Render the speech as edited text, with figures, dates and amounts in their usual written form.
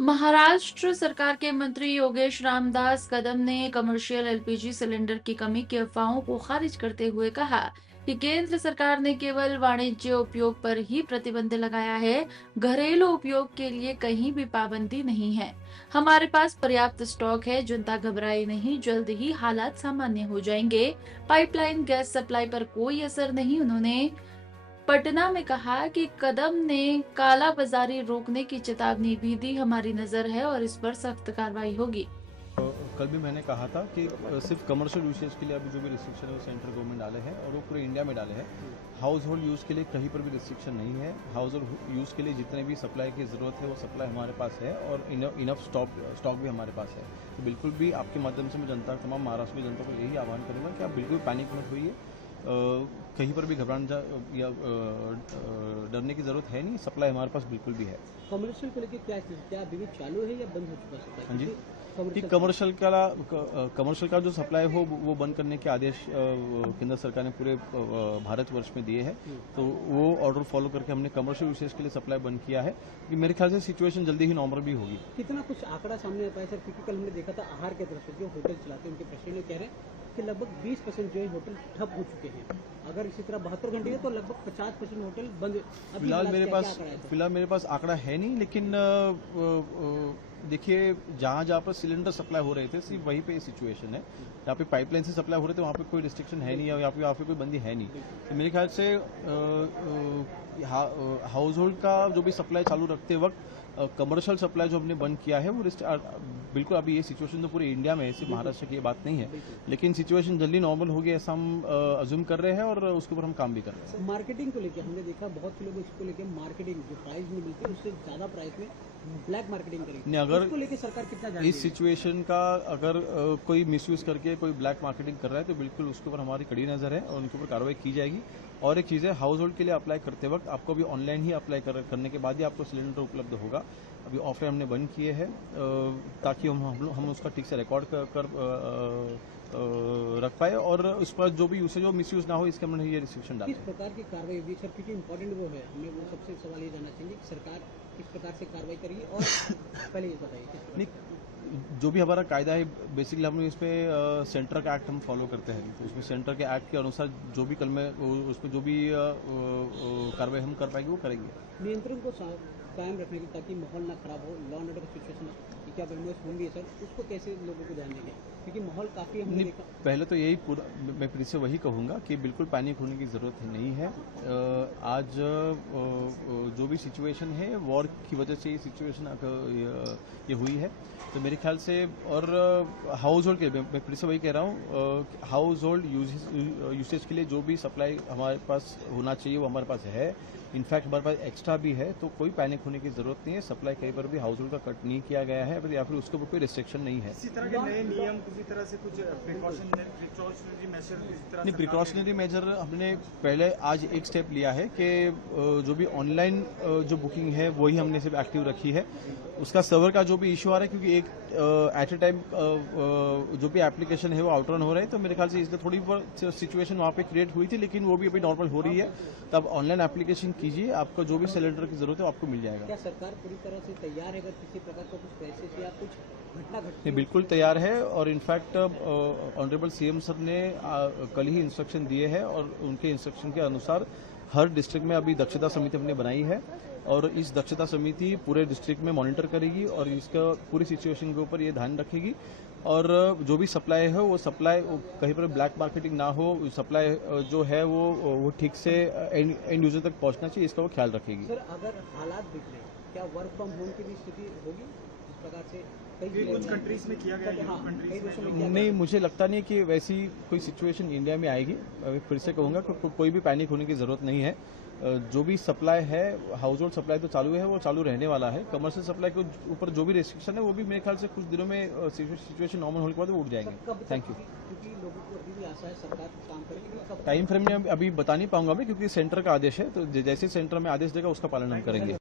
महाराष्ट्र सरकार के मंत्री योगेश रामदास कदम ने कमर्शियल एलपीजी सिलेंडर की कमी की अफवाहों को खारिज करते हुए कहा कि केंद्र सरकार ने केवल वाणिज्य उपयोग पर ही प्रतिबंध लगाया है। घरेलू उपयोग के लिए कहीं भी पाबंदी नहीं है। हमारे पास पर्याप्त स्टॉक है, जनता घबराए नहीं, जल्द ही हालात सामान्य हो जाएंगे। पाइपलाइन गैस सप्लाई पर कोई असर नहीं। उन्होंने पटना में कहा कि कदम ने काला बाजारी रोकने की चेतावनी भी दी। हमारी नजर है और इस पर सख्त कार्रवाई होगी। कल भी मैंने कहा था कि सिर्फ कमर्शियल यूसेज के लिए अभी जो भी रिस्ट्रिक्शन है वो सेंट्रल गवर्नमेंट डाले हैं और वो पूरे इंडिया में डाले हैं। हाउस होल्ड यूज़ के लिए कहीं पर भी रिस्ट्रिक्शन नहीं है। हाउस होल्ड यूज़ के लिए जितने भी सप्लाई की ज़रूरत है वो सप्लाई हमारे पास है और इनफ स्टॉक भी हमारे पास है। तो बिल्कुल भी आपके माध्यम से मैं जनता, तमाम महाराष्ट्र की जनता को यही आह्वान करूँगा कि आप बिल्कुल पैनिक मत होइए। कहीं पर भी घबराने या डरने की ज़रूरत है नहीं। सप्लाई हमारे पास बिल्कुल भी है। कमर्शियल को लेकर क्या स्थिति, क्या अभी भी चालू है या बंद हो चुका सप्लाई? हाँ जी, कमर्शियल का जो सप्लाई हो वो बंद करने के आदेश केंद्र सरकार ने पूरे भारतवर्ष में दिए हैं। तो वो ऑर्डर फॉलो करके हमने कमर्शियल यूसेज के लिए सप्लाई बंद किया है कि मेरे ख्याल से सिचुएशन जल्दी ही नॉर्मल भी होगी। कितना कुछ आंकड़ा सामने आता है सर? क्योंकि कल हमने देखा था आहार के तरफ से जो होटल चलाते हैं उनके प्रश्न कह रहे हैं कि लगभग 20% जो है होटल ठप हो चुके हैं। अगर इसी तरह 72 घंटे है तो लगभग 50% होटल बंद। फिलहाल मेरे पास आंकड़ा है नहीं, लेकिन देखिए जहाँ पर सिलेंडर सप्लाई हो रहे थे सिर्फ वहीं पे सिचुएशन है। जहाँ पे पाइपलाइन से सप्लाई हो रहे थे वहाँ पे कोई रिस्ट्रिक्शन है नहीं और यहाँ पे कोई बंदी है नहीं। तो मेरे ख्याल से हाउस होल्ड का जो भी सप्लाई चालू रखते वक्त कमर्शियल सप्लाई जो हमने बंद किया है वो बिल्कुल अभी ये सिचुएशन तो पूरे इंडिया में है, सिर्फ महाराष्ट्र की ये बात नहीं है, लेकिन सिचुएशन जल्दी नॉर्मल होगी ऐसा हम अज्यूम कर रहे हैं और उसके ऊपर हम काम भी कर रहे हैं। मार्केटिंग को लेकर हमने देखा बहुत से लोग इसको लेकर मार्केटिंग जो प्राइस में मिलती है उससे ज्यादा प्राइस में ब्लैक मार्केटिंग करेगी। अगर इसको लेकर सरकार कितना इस सिचुएशन का अगर कोई मिसयूज करके कोई ब्लैक मार्केटिंग कर रहा है तो बिल्कुल उसके ऊपर हमारी कड़ी नजर है और उनके ऊपर कार्रवाई की जाएगी। और एक चीज़ है, हाउस होल्ड के लिए अप्लाई करते वक्त आपको भी ऑनलाइन ही अप्लाई करने के बाद ही आपको सिलेंडर उपलब्ध होगा। अभी ऑफलाइन हमने बंद किए हैं ताकि हम उसका ठीक से रिकॉर्ड कर रख पाए और उस पर जो भी यूसेज हो मिसयूज ना हो, इसके हमने ये रिस्ट्रिक्शन डाले। किस प्रकार की कार्रवाई होगी सर? क्योंकि इम्पोर्टेंट वो है, हमें वो सबसे सवाल ये जानना चाहिए कि सरकार किस प्रकार से कार्रवाई करेगी। और पहले ये बताइए नहीं, जो भी हमारा कायदा है बेसिकली हम इसमें सेंटर का एक्ट हम फॉलो करते हैं। तो उसमें सेंटर के एक्ट के अनुसार जो भी कल में उसमें जो भी कार्रवाई हम कर पाएंगे वो करेंगे। नियंत्रण को कायम रखने की ताकि माहौल ना खराब हो, लॉ एंड ऑर्डर की सिचुएशन क्या बदमाश होंगी सर, उसको कैसे लोगों को ध्यान देंगे? क्योंकि माहौल काफी हमने देखा। पहले तो यही मैं फिर से वही कहूँगा कि बिल्कुल पैनिक होने की ज़रूरत नहीं है। आज जो भी सिचुएशन है वॉर की वजह से ये सिचुएशन ये हुई है। तो मेरे ख्याल से और हाउस होल्ड के मैं फिर से वही कह रहा हूँ, हाउस होल्ड यूसेज के लिए जो भी सप्लाई हमारे पास होना चाहिए वो हमारे पास है। इनफैक्ट हमारे पास एक्स्ट्रा भी है, तो कोई पैनिक होने की जरूरत नहीं है। सप्लाई कहीं पर भी हाउस होल्ड का कट नहीं किया गया है या फिर उसके ऊपर कोई रिस्ट्रिक्शन नहीं है। इसी तरह के नए नियम किसी तरह से कुछ प्रिकॉशनरी मेजर हमने पहले आज एक स्टेप लिया है कि जो भी ऑनलाइन जो बुकिंग है वही हमने सिर्फ एक्टिव रखी है। उसका सर्वर का जो भी इश्यू आ रहा है, क्योंकि एक एट ए टाइम जो भी एप्लीकेशन है वो आउटरन हो रहा है, तो मेरे ख्याल से इसलिए थोड़ी बहुत सिचुएशन वहाँ पे क्रिएट हुई थी, लेकिन वो भी अभी नॉर्मल हो रही है। तब ऑनलाइन एप्लीकेशन कीजिए, आपको जो भी सिलेंडर की जरूरत है आपको मिल जाएगा। क्या सरकार पूरी तरह से तैयार है अगर किसी प्रकार का कुछ क्राइसिस या कुछ घटना घटती? बिल्कुल तैयार है और इनफैक्ट ऑनरेबल सीएम सर ने कल ही इंस्ट्रक्शन दिए हैं और उनके इंस्ट्रक्शन के अनुसार हर डिस्ट्रिक्ट में अभी दक्षता समिति हमने बनाई है और इस दक्षता समिति पूरे डिस्ट्रिक्ट में मॉनिटर करेगी और इसका पूरी सिचुएशन के ऊपर ये ध्यान रखेगी और जो भी सप्लाई है वो सप्लाई कहीं पर ब्लैक मार्केटिंग ना हो, सप्लाई जो है वो ठीक से एंड यूजर तक पहुंचना चाहिए, इसका वो ख्याल रखेगी। सर अगर हालात बिगड़े क्या वर्क फ्रॉम होम की भी स्थिति होगी इस प्रकार से? कुछ कंट्रीज में किया गया नहीं, मुझे लगता नहीं कि वैसी कोई सिचुएशन इंडिया में आएगी। अभी फिर से कहूँगा कोई भी पैनिक होने की जरूरत नहीं है। जो भी सप्लाई है, हाउस होल्ड सप्लाई तो चालू है, वो चालू रहने वाला है। कमर्शियल सप्लाई के ऊपर जो भी रेस्ट्रिक्शन है वो भी मेरे ख्याल से कुछ दिनों में सिचुएशन नॉर्मल होने के बाद वो उठ जाएंगे। Thank you. क्योंकि लोगों को अभी भी आशा है सरकार काम करेगी। टाइम फ्रेम में अभी बता नहीं पाऊंगा मैं, क्योंकि सेंटर का आदेश है, तो जैसे सेंटर में आदेश देगा उसका पालन हम करेंगे।